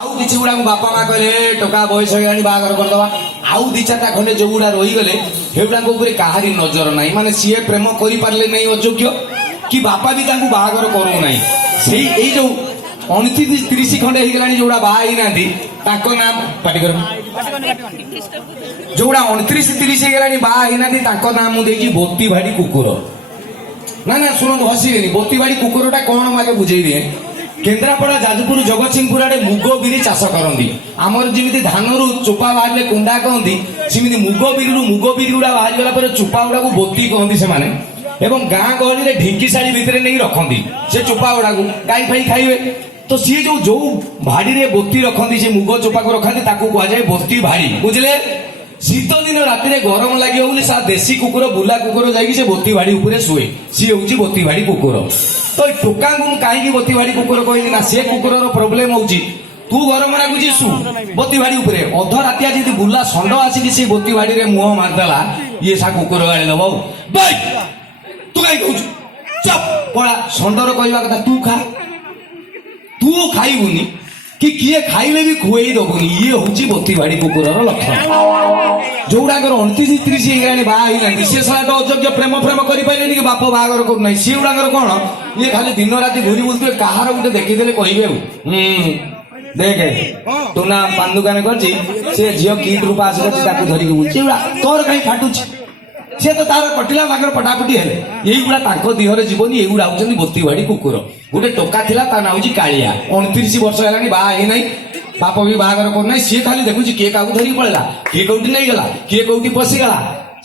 आउ किसी गुड़ा बापा माँ कहले टका बयस हो बाहर करदे आउ दी चार्टा खंडे जो गुड़ा रहीगले से कहारी नजर ना माने सी प्रेम कर पारे नहीं अयोग्य कि बापा भी बाहर करूना से जो 29-30 खंडे होगा जोड़ा बाहर ना नाम पाटी जोड़ा 29-30 होगा बाहर नाम मुझे बोती भाड़ी कुकुर ना शुणु हसबे बोती भाड़ी कुकुरटा कौन मुझे बुझे दिए केन्द्रापड़ा जाजपुर जगत सिंहपुर आड़े मुग बिरी चाष करती आमर जमी धान रु चोपा बाहर कुंडा कहती सेमती मुग बिरी गुड़ा बाहर गला चोपा गुड़ा को बोती कहती से गाँ गहली ढिंकी शाढ़ी भितर नहीं रखती से चोपा गुड़ा को गाई फाई खाइबे तो सी जो भाड़ी रे बोती रखती से मुग चोपा को रखती कहुए बोती भाड़ी बुझले शीत दिन राति गरम लगे बोली देशी कुकुर बुला कुकुर जाकि बोती भाड़ी उपरे शुए सी हूँ बोती भाड़ी कुकुर तो टोका को कहीं बोती भाड़ी कुकुर कहली ना से कुकुर प्रोब्लेम हो तू गरम लगुच शु बोती भाड़ी उपरे अध राति आज बुला षंड आसिक से बोती भाड़ी रे मुह मारदेला ये सा कुकुर गाड़ी दब तू कहीं कहू चप पड़ा षंडर कहवा कथा तू खाइबुनी कि किए खाइले भी खुएई दबुनी ये हूँ बोती भाड़ी कुकुर लक्षण जोड़ा 29-30 होगा बाहर सी सारा तो अयोग्य प्रेम करें कि बाप बाहर करना सी गुड़ा कौन ये खाली दिन राति घूरी बुलते कहार गोटे देखीदे कहे देखे तू ना पान दुकान कर झील किट रूप आस धरिक बुझे तोर कहीं फाटुच सी तो तार कटिला ताकर पटापटी हेले यही गुड़ा देहरे जीवन ये गुड़ा हूँ बोती भाड़ी कुकुर गोटे टोका थिला ता ना हूँ कालिया 29 वर्ष है बाहर ना बाप भी बाहर करना सी खाली देखुची किए क्या धरिक पड़ा किए कौटी नहीं गला किए कौटी पशिगला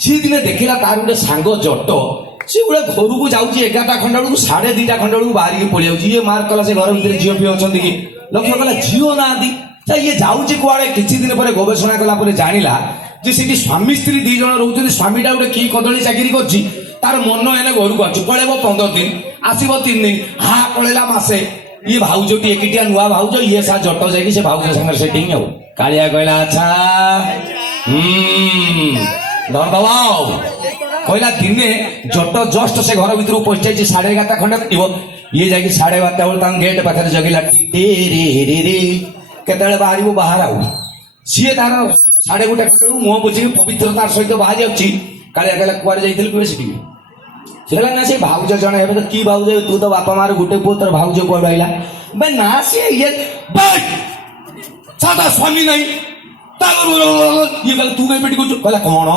सी दिने देखला तार गोटे सांग जट सी गोटे घर को जाऊँगी 11टा खंड बेलू 2:30 खंड बेलू बाहर पड़े ये मार्क कला से घर भर झील फी अच्छा कि लक्ष्य कला झील ना ये जाऊँगी कुआड़े किसी दिन पर गवेषणा कला जानिला जे सी स्वामी स्त्री 2 जन रोचे स्वामीटा गोटे कि कदली चाकरी कर मन एने घर को अच्छी पलैब 15 दिन आसब 3 दिन हाँ पलैला मसे ये भाउजटी एकिटिया नुआ भाउज ये सा जट जाकि से भाउज संगे सेटिंग हो कालिया कहला अच्छा धन दबाओ कहला दिने जट जस्ट से घर भीतर पशि जाइए 11:30 खंडे पिब ये जाकि 12:30 बेल गेट पाखे जगिला केतले बाहर बाहर आउ सी तार 1:30 खंडे मुह बुझे पवित्रतार सहित बाहर जाऊँगी कालिया कहला कुआरे जाइए कहे से ना से भाउज जन है तो कि भाउज तू तो बापा मार गोटे पु तोर भाउज कौन आईला बे ना सी ये सादा स्वामी नहीं ये कहला तू कहीं पेटी कहला कौन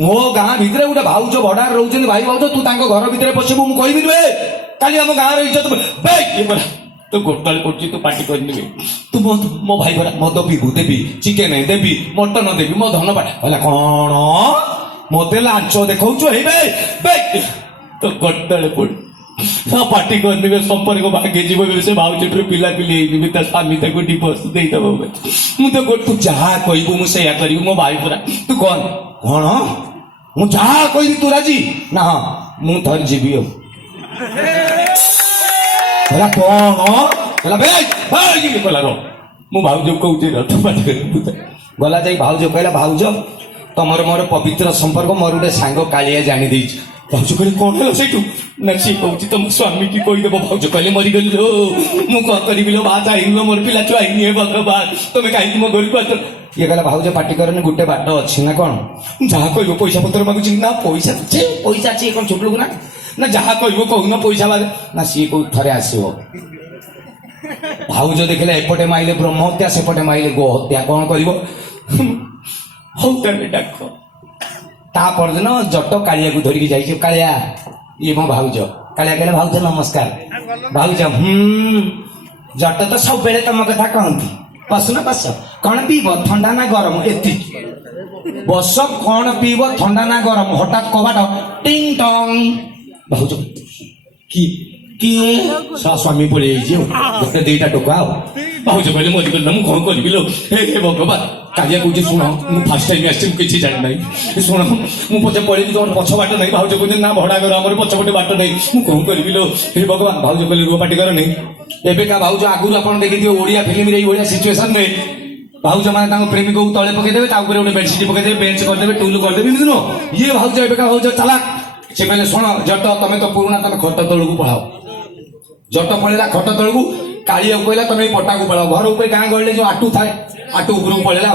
मो गाँ भितर गोटे भाउज भड़ार रोचे भाई भाउज तू घर भितर पशबू मुझे कहबी काली आम गाँव इज्जत तो गोटाल कर तू पार्टी कर तू मो भाई भरा मद पीबू देवी चिकेन देवी मटन देवी मो धन पाठ कहला कौन मत लांच देखा तो गोटाल पार्टी कर संपर्क भागे जीव से भावच पिला पिली स्वामी डिभोर्स देदेव मुझे तू जहाँ कहबू मुझे करी मो भाई पूरा तू कौन कौन मु जहाँ कहबी तू राजी ना हाँ मु थर जीवी कौन मु भाउज कहूँ गला जा भाउज कहला भाउज तमर मोर पवित्र संपर्क मोर गोटे सांग कालिया जानी देछि भाउज कहले कौन है सेठू ना सी कहूँ तुम स्वामी की कहीदेव भाउज कहले मरीगली लो मु कौन करी लो बात आई मोर पिला छुआईनी है भगवान तुम्हें कहीं मो घर को ये कहला भाउज पार्टी करने गोटे बाट अच्छी ना कौन जहाँ कह पैसा पत्र मागुची ना पैसा पैसा अच्छी कौन छोट लोक ना जहाँ कह कहून पैसा बाद ना सी कौ थे आसो भाउज देखला एपटे माइले ब्रह्म हत्या सेपटे माइले गो हत्या कौन कर हौ डाक तापरदिन जट कालिया को धरिकी जाइए कालिया ये मो भाउज कालिया कहले भाउज नमस्कार भाउज जट तो सब बेले तुम कथा कहती पस ना पस कौन पीब ठंडा ना गरम एति बस कौन पीब ठंडा ना गरम हठात कबाट टिंग टंग भाउज किए स्वामी पड़े गोटे 2टा टोका भाउज कहले मरी गल मु कौन करी लो हे भगवान कालिया कहे शुण मुझे फास्ट टाइम आसी किसी जानी ना शुण मुझे पचे पड़े तुम पछ बाट नहीं भाउज कहते ना भड़ा घर आम पछपटे बाट नहीं मुझे कौन करी लो हे भगवान भाउज कहले रुह पाटी कर नहीं एबेका भाउज आगुरी आप देखिए ओडिया फिल्म ये सिचुएसन में भाउज मैंने प्रेमिक को तले पकईदे गोटे बेडसीट पकईदे बेंच करदे टूल करदे ये भाउज एबेका भाउज चलाक से कहले शुण जट तुम तो पुराना तुम खट तौक पढ़ाओ जट पड़ेगा खट तौक काली कहला तुम पटा को पड़ाओ घर ऊपर गाँ गहले जो आटू थाए आटू उपरକୁ पड़ेला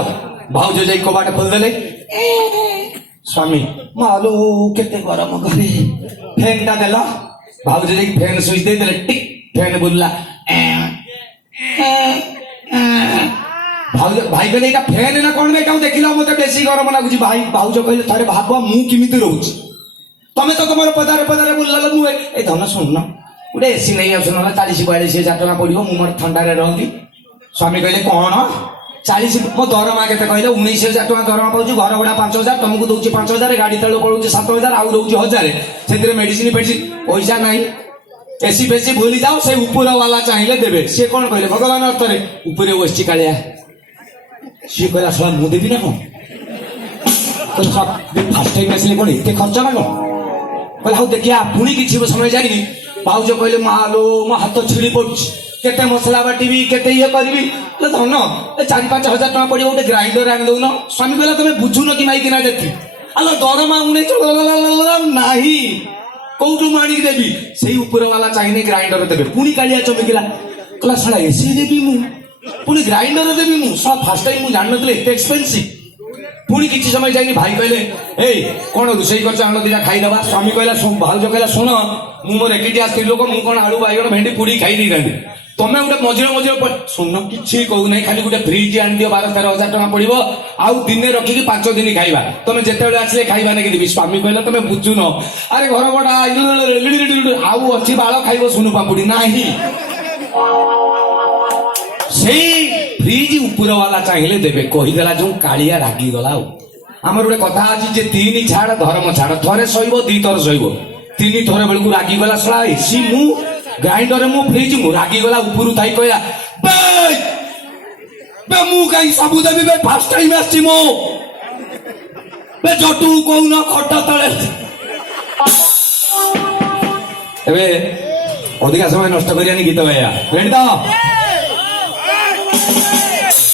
भाउज जाई कबाट खोलदेले स्वामी मालो केते गरम करे फैन टा देला भाउज जाई फैन स्विच दे देले टिक फैन बुलला भाउज भाई कहले एटा फैन ना कोन में काउ देखिला मते बेसी गरम लागुची भाई भाउज कहले थारे भाबा मु किमिति रहउची तमे तो तुमर पदारे पदारे बुलला मु ए धन सुन न उडे एसी नहीं आउछ न 40-42,000 टका पड़िबो मु मोर ठंडारे रहंदी स्वामी कहले कोन 40 मो दरमा केते कहले 19,000 टका दरमा पाउछु घर भड़ा 5,000 तुमको दउची 5,000 गाड़ी तळो पडुची 7,000 आउ दउची 1,000 सेतिर मेडिसिन पैसा नहीं एसी बेसी भूली जाओ से ऊपर वाला चाहिए देबे से कोन कहले भगवान अर्थ रे ऊपर बसची कालिया से कहला सला मु देबी ना कोन तो सब फर्स्ट टाइम आसले कोन इते खर्च ना कोन कहला हाउ देखिया पुणी किछि समय जाईनी भाउज कहले मालो मो हाथ छिड़ी पडुची केते मसला बाटीबी केते ये करबी ले धन 4-5 हजार टका पड़ी गोटे ग्राइंडर आनि दउन स्वामी कहला तमे बुझुन कि माई किना देती आलो दरमा उने नाही कोउटु माणी देबी सेही ऊपर वाला चाहिए ग्राइंडर देबे पुणी कालिया चमकिला कहला सला एसी देबी मु पुणी ग्राइंडर देबी मु सब फर्स्ट टाइम मु जान नतले एते एक्सपेंसिव पुणी किछि समय जाइनी भाई कहले ए कोन रुसई करछ आनो दिना खाई दबा स्वामी कहला भाउज कहला सुन मु मोर एकिटी आस्ति लोक मु कोन आलू बाइगण भेंडी पुड़ी खाई दी रांदी तमे गोटे मझिरे मझिरे सुन किछि कहू नै खाली गोटे फ्रिज आनि दियो 12-13 हजार टका पड़िबो आउ दिने रखिकी 5 दिन खाइबा तमे जेतेबेले आछले खाइबा नै कि दिबी स्वामी कहला तमे बुझुन अरे घर बडा आउ अछि बाळ खाइबो सुनु पापुडी नाही सेही फ्रिज ऊपर वाला चाहिए देबे कही देला जो कालिया रागी गला आमर गोटे कथा अछि जे तीन छाड़ धर्म छाड़ थरे सहिबो दी थर सहिबो तीन थरे बेलकु रागी गला सला एसी मु ग्राइंडर मु फ्रिज मु रागी गला ऊपर थाई कहया बे बे मु काई सबु देबी बे फर्स्ट टाइम आछि मो बे जटू कोउ न खट तळे एबे अधिका समय नष्ट करियानी गीत गाया भेट द